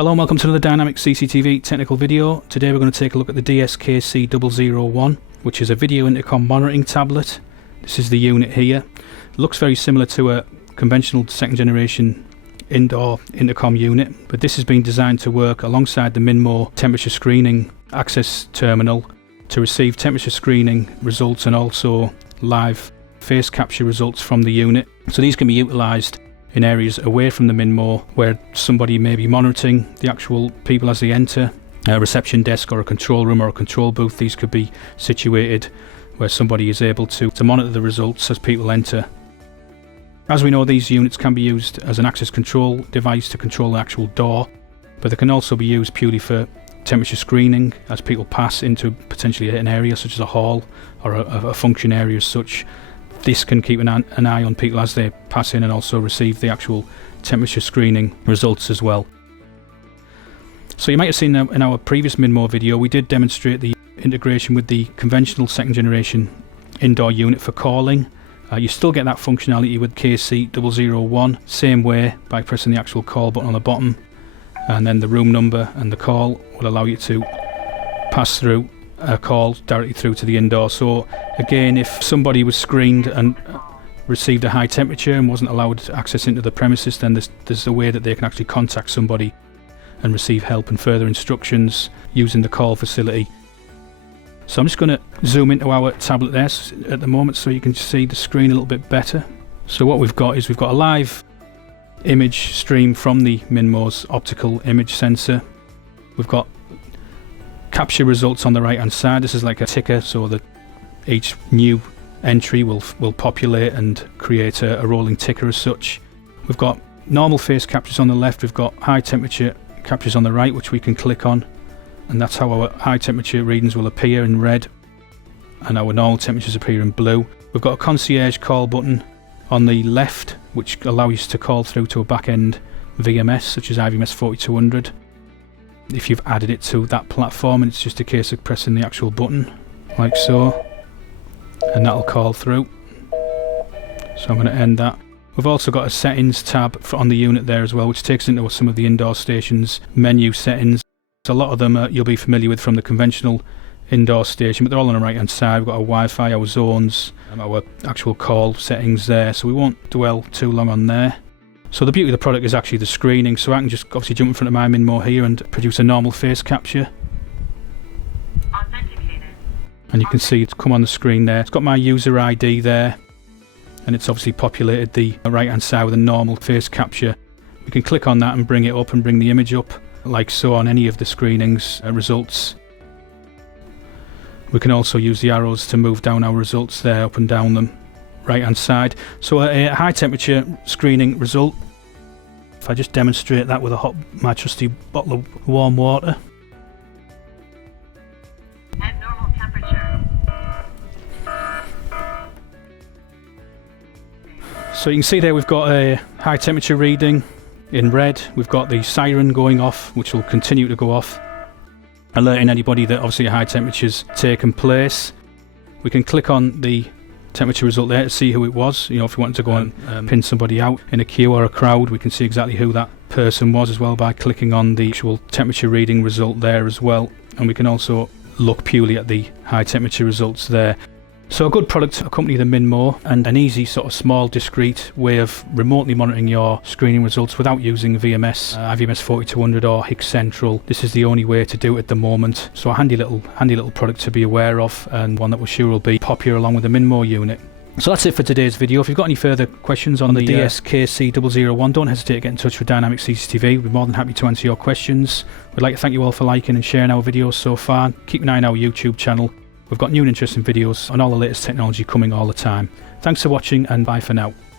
Hello and welcome to another Dynamic CCTV technical video. Today we're going to take a look at the DS-KC001, which is a video intercom monitoring tablet. This is the unit here. It looks very similar to a conventional second generation indoor intercom unit, but this has been designed to work alongside the Minmoe temperature screening access terminal to receive temperature screening results and also live face capture results from the unit. So these can be utilised in areas away from the Minmoe where somebody may be monitoring the actual people as they enter, a reception desk or a control room or a control booth. These could be situated where somebody is able to monitor the results as people enter. As we know, these units can be used as an access control device to control the actual door, but they can also be used purely for temperature screening as people pass into potentially an area such as a hall or a function area as such. This can keep an eye on people as they pass in and also receive the actual temperature screening results as well. So you might have seen in our previous Minmoe video, we did demonstrate the integration with the conventional second generation indoor unit for calling. You still get that functionality with KC001, same way, by pressing the actual call button on the bottom, and then the room number and the call will allow you to pass through a call directly through to the indoor. So again, if somebody was screened and received a high temperature and wasn't allowed access into the premises, then there's a way that they can actually contact somebody and receive help and further instructions using the call facility. So I'm just going to zoom into our tablet there at the moment so you can see the screen a little bit better. So what we've got is we've got a live image stream from the Minmoe's optical image sensor. We've got capture results on the right hand side. This is like a ticker, so that each new entry will populate and create a rolling ticker as such. We've got normal face captures on the left, we've got high temperature captures on the right, which we can click on, and that's how our high temperature readings will appear in red and our normal temperatures appear in blue. We've got a concierge call button on the left, which allows you to call through to a back-end VMS such as IVMS 4200 if you've added it to that platform, and it's just a case of pressing the actual button like so, and that'll call through. So I'm going to end that. We've also got a settings tab on the unit there as well, which takes into some of the indoor stations menu settings. A lot of them you'll be familiar with from the conventional indoor station, but they're all on the right hand side. We've got our Wi-Fi, our zones, and our actual call settings there, so we won't dwell too long on there. So the beauty of the product is actually the screening, so I can just obviously jump in front of my Minmoe here and produce a normal face capture. And you can see it's come on the screen there. It's got my user ID there, and it's obviously populated the right hand side with a normal face capture. We can click on that and bring it up and bring the image up like so on any of the screenings results. We can also use the arrows to move down our results there, up and down them right hand side. So a high temperature screening result, if I just demonstrate that with my trusty bottle of warm water. At normal temperature. So you can see there we've got a high temperature reading in red. We've got the siren going off, which will continue to go off, alerting anybody that obviously a high temperature's taken place. We can click on the temperature result there to see who it was. You know, if we wanted to go and pin somebody out in a queue or a crowd, we can see exactly who that person was as well by clicking on the actual temperature reading result there as well. And we can also look purely at the high temperature results there. So a good product to accompany the Minmoe, and an easy sort of small discreet way of remotely monitoring your screening results without using VMS, IVMS 4200 or HIC Central. This is the only way to do it at the moment. So a handy little product to be aware of, and one that we're sure will be popular along with the Minmoe unit. So that's it for today's video. If you've got any further questions on the DS-KC001, don't hesitate to get in touch with Dynamic CCTV. We're more than happy to answer your questions. We'd like to thank you all for liking and sharing our videos so far. Keep an eye on our YouTube channel. We've got new and interesting videos on all the latest technology coming all the time. Thanks for watching, and bye for now.